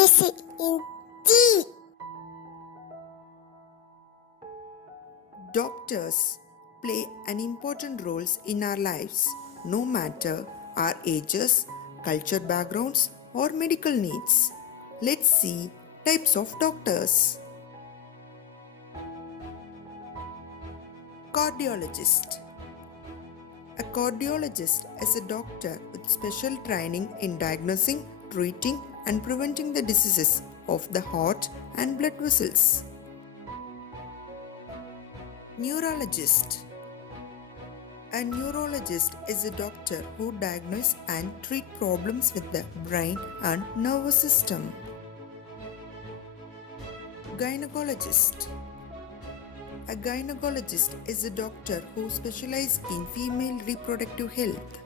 kissing in tea. Doctors play an important role in our lives, no matter our ages, culture backgrounds, or medical needs. Let's see types of doctors. Cardiologist. A cardiologist is a doctor with special training in diagnosing, treating, and preventing the diseases of the heart and blood vessels. Neurologist. A neurologist is a doctor who diagnoses and treats problems with the brain and nervous system. Gynecologist. A gynecologist is a doctor who specializes in female reproductive health.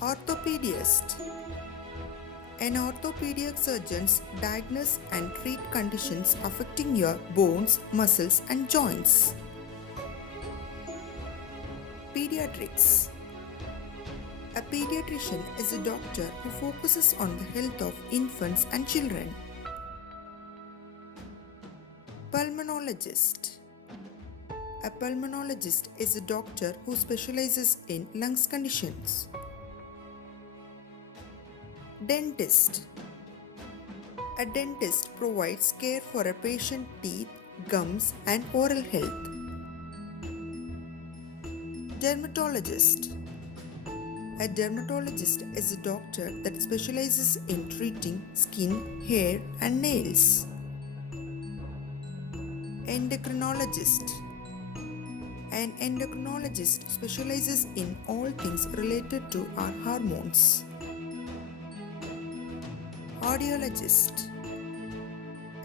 Orthopedist. An orthopedic surgeon diagnoses and treats conditions affecting your bones, muscles, and joints. Pediatrics. A pediatrician is a doctor who focuses on the health of infants and children. Pulmonologist. A pulmonologist is a doctor who specializes in lungs conditions. Dentist. A dentist provides care for a patient's teeth, gums, and oral health. Dermatologist. A dermatologist is a doctor that specializes in treating skin, hair, and nails. Endocrinologist. An endocrinologist specializes in all things related to our hormones. Audiologist.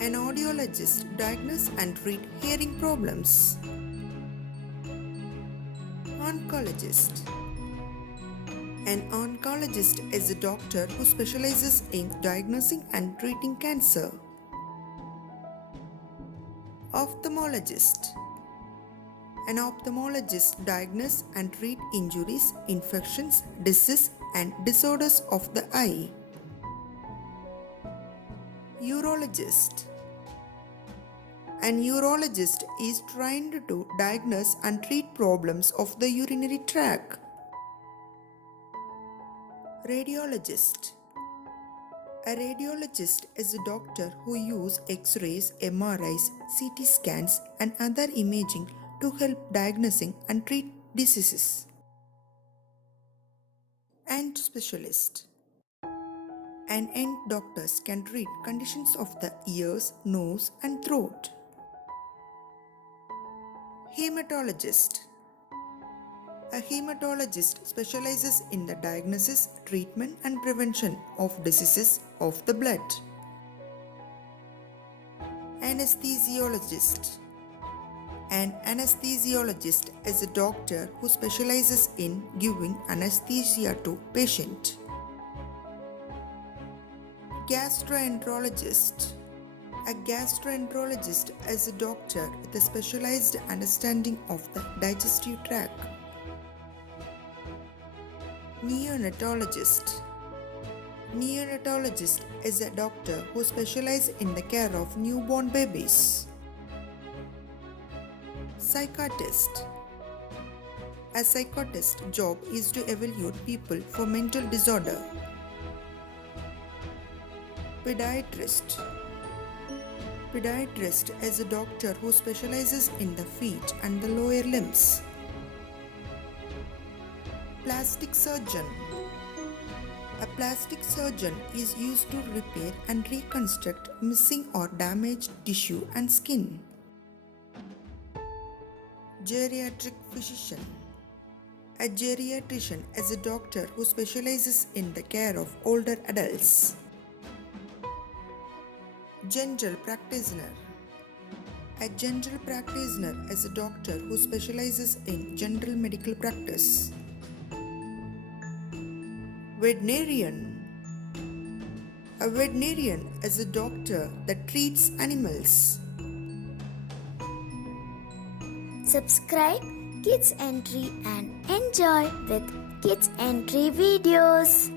An audiologist diagnoses and treats hearing problems. Oncologist. An oncologist is a doctor who specializes in diagnosing and treating cancer. Ophthalmologist. An ophthalmologist diagnoses and treats injuries, infections, diseases, and disorders of the eye. Neurologist. A neurologist is trained to diagnose and treat problems of the urinary tract. Radiologist. A radiologist is a doctor who uses X-rays, MRIs, CT scans, and other imaging to help diagnosing and treat diseases. ENT Specialist. An ENT doctor can treat conditions of the ears, nose, and throat. Hematologist. A hematologist specializes in the diagnosis, treatment, and prevention of diseases of the blood. Anesthesiologist. An anesthesiologist is a doctor who specializes in giving anesthesia to patients. Gastroenterologist. A gastroenterologist is a doctor with a specialized understanding of the digestive tract. Neonatologist. Neonatologist is a doctor who specializes in the care of newborn babies. Psychiatrist. A psychiatrist's job is to evaluate people for mental disorder. Pediatrist. Pediatrist is a doctor who specializes in the feet and the lower limbs. Plastic surgeon. A plastic surgeon is used to repair and reconstruct missing or damaged tissue and skin. Geriatric Physician. A geriatrician is a doctor who specializes in the care of older adults. General Practitioner. A general practitioner is a doctor who specializes in general medical practice. Veterinarian. A veterinarian is a doctor that treats animals. Subscribe Kids Entry and enjoy with Kids Entry videos.